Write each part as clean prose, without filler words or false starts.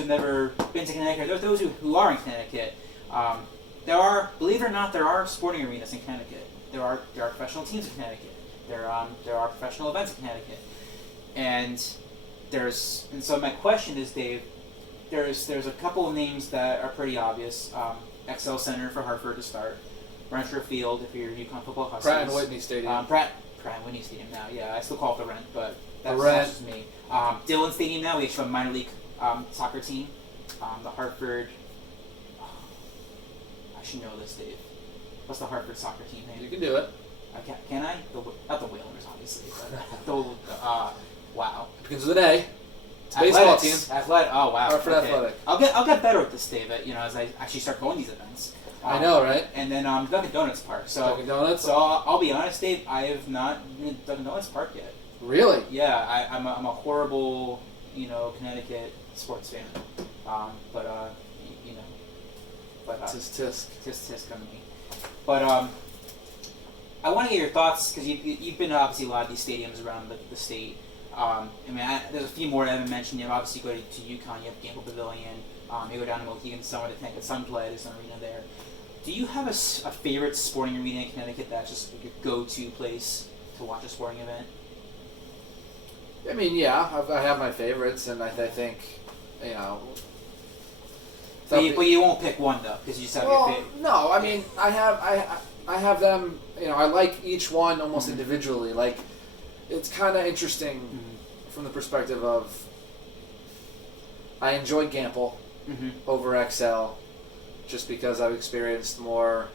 who've never been to Connecticut, or those who are in Connecticut, believe it or not, there are sporting arenas in Connecticut. There are professional teams in Connecticut. There are professional events in Connecticut, and so my question is, Dave, there's a couple of names that are pretty obvious. XL Center for Hartford to start, Rentschler Field if you're UConn football Huskies. Pratt and Whitney Stadium. Pratt and Whitney Stadium now. Yeah, I still call it the Rent, but that's just me. Dillon Stadium now. We actually have a minor league soccer team. The Hartford. I should know this, Dave. What's the Hartford soccer team name? You can do it. Can I? Not the Whalers, obviously. But wow. It begins with an A. It's a baseball team. Athletic. Oh wow. Hartford Athletic. I'll get better at this, Dave. As I actually start going to these events. I know, right? And then Dunkin' Donuts Park. So Dunkin' Donuts. So I'll be honest, Dave. I have not been to Dunkin' Donuts Park yet. Really? Yeah, I'm a horrible Connecticut sports fan. But tisk tisk on me. But I want to get your thoughts because you've been to obviously a lot of these stadiums around the state. There's a few more that I haven't mentioned. You obviously go to UConn. You have Gamble Pavilion. You go down to Mohegan Sun where the Connecticut Sun play. There's an arena there. Do you have a favorite sporting arena in Connecticut that's just like your go-to place to watch a sporting event? I mean, yeah, I have my favorites, and I think, But you won't pick one though, because you just have your favorite. No, I mean, I have them. I like each one almost individually. Like, it's kind of interesting from the perspective of I enjoy Gamble over XL, just because I've experienced more.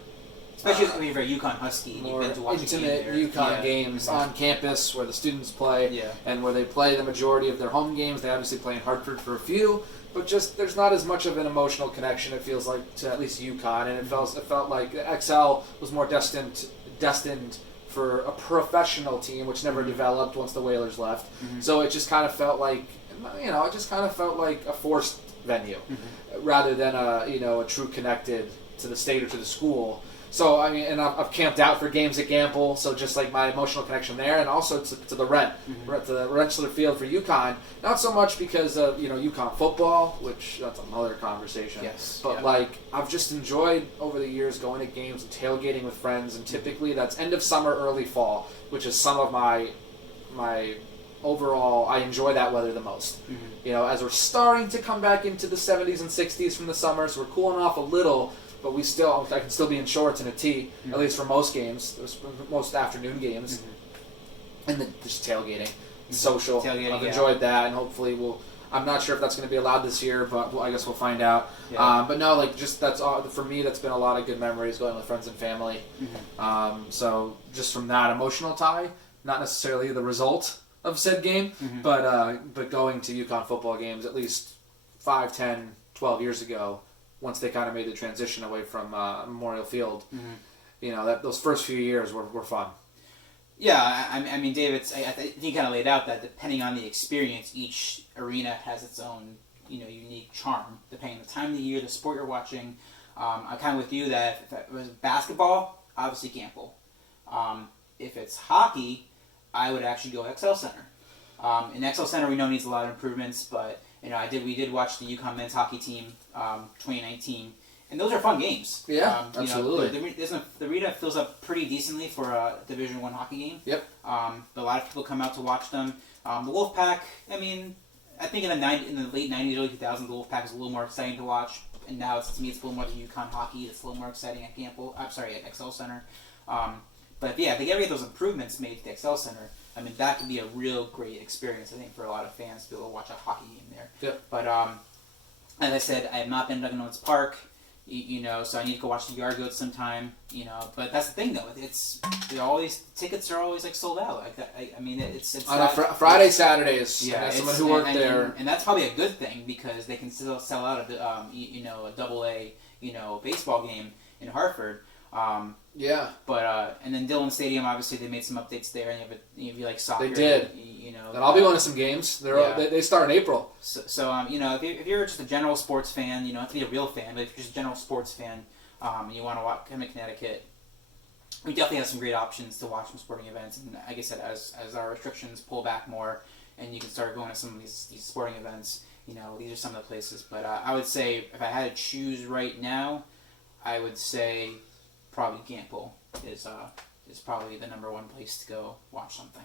Especially if you're a UConn Husky, and you've been to watch intimate UConn games on campus where the students play, and where they play the majority of their home games. They obviously play in Hartford for a few, but just there's not as much of an emotional connection. It feels like to at least UConn, and it felt like XL was more destined for a professional team, which never developed once the Whalers left. So it just kind of felt like a forced venue rather than a true connected to the state or to the school. So, I mean, and I've camped out for games at Gamble, so just like my emotional connection there, and also to the Rent, to the Rentschler Field for UConn. Not so much because of, UConn football, which that's another conversation. Yes. But, I've just enjoyed over the years going to games and tailgating with friends, and typically that's end of summer, early fall, which is some of my overall, I enjoy that weather the most. As we're starting to come back into the 70s and 60s from the summer, so we're cooling off a little, but I can still be in shorts and a tee, at least for most games, most afternoon games, and then just tailgating, social. I've enjoyed that, and hopefully I'm not sure if that's going to be allowed this year, but I guess we'll find out. Yeah. But no, that's all for me. That's been a lot of good memories going with friends and family. So just from that emotional tie, not necessarily the result of said game, but going to UConn football games at least 5, 10, 12 years ago, once they kind of made the transition away from Memorial Field, those first few years were fun. Yeah, I mean, David, I think you kind of laid out that depending on the experience, each arena has its own, unique charm, depending on the time of the year, the sport you're watching. I'm kind of with you that if it was basketball, obviously Gamble. If it's hockey, I would actually go XL Center. And XL Center we know needs a lot of improvements, but we did watch the UConn men's hockey team 2019, and those are fun games. Yeah, absolutely. The arena fills up pretty decently for a Division I hockey game. Yep. But a lot of people come out to watch them. The Wolfpack, I mean, I think in the late 90s, early 2000s, the Wolfpack is a little more exciting to watch, and now to me it's a little more the UConn hockey. It's a little more exciting at at XL Center. But yeah, if they get those improvements made to the XL Center, I mean, that could be a real great experience, I think, for a lot of fans to be able to watch a hockey game there. Yep. But as I said, I have not been to Dunkin' Donuts Park, so I need to go watch the Yard Goats sometime, But that's the thing, though. Tickets are always, sold out. Like that. I mean, it's on Friday, Saturdays. Yeah, someone who worked there. And that's probably a good thing because they can still sell out a double-A, baseball game in Hartford. Yeah. But and then Dillon Stadium, obviously they made some updates there, and you have soccer. They did. And I'll be going to some games. They start in April. So if you're just a general sports fan, you don't have to be a real fan, but if you're just a general sports fan, and you want to come to Connecticut, we definitely have some great options to watch some sporting events. And like I said, as our restrictions pull back more, and you can start going to some of these sporting events. These are some of the places. But I would say if I had to choose right now, I would say probably Gamble is probably the number one place to go watch something.